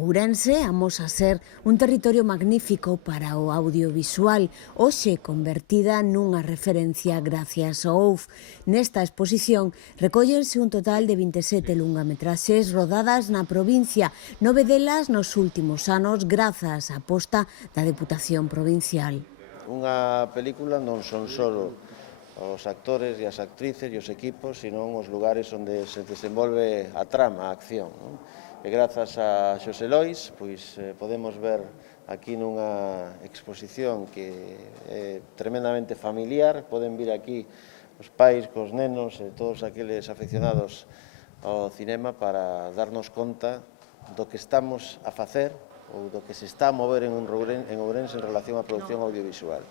Ourense amosa ser un territorio magnífico para o audiovisual, hoxe convertida nunha referencia gracias ao OUF. Nesta exposición recóllense un total de 27 longametraxes rodadas na provincia, 9 delas nos últimos anos grazas á aposta da Deputación Provincial. Unha película non son só os actores e as actrices e os equipos, senón os lugares onde se desenvolve a trama, a acción. E grazas a Xosé Lois, pois podemos ver aquí nunha exposición que é tremendamente familiar, poden vir aquí os pais cos nenos e todos aqueles afeccionados ao cinema para darnos conta do que estamos a facer ou do que se está a mover en Ourense en relación á produción audiovisual.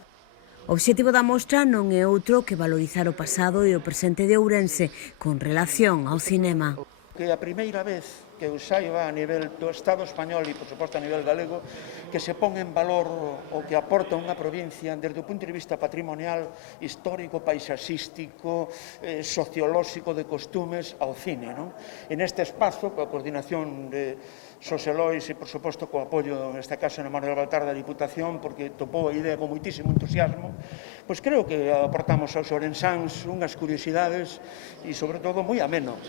O obxectivo da mostra non é outro que valorizar o pasado e o presente de Ourense con relación ao cinema. Que a primeira vez que eu saiba a nivel do Estado español e, por suposto, a nivel galego, que se pon en valor o que aporta unha provincia desde o punto de vista patrimonial, histórico, paisaxístico, sociolóxico, de costumes, ao cine. En este espazo, coa coordinación de Xosé Lois e, por suposto, co apoio, neste caso, na Manuel Baltar da Diputación, porque topou a idea con moitísimo entusiasmo, pois creo que aportamos aos ourensáns unhas curiosidades e, sobre todo, moi ameno.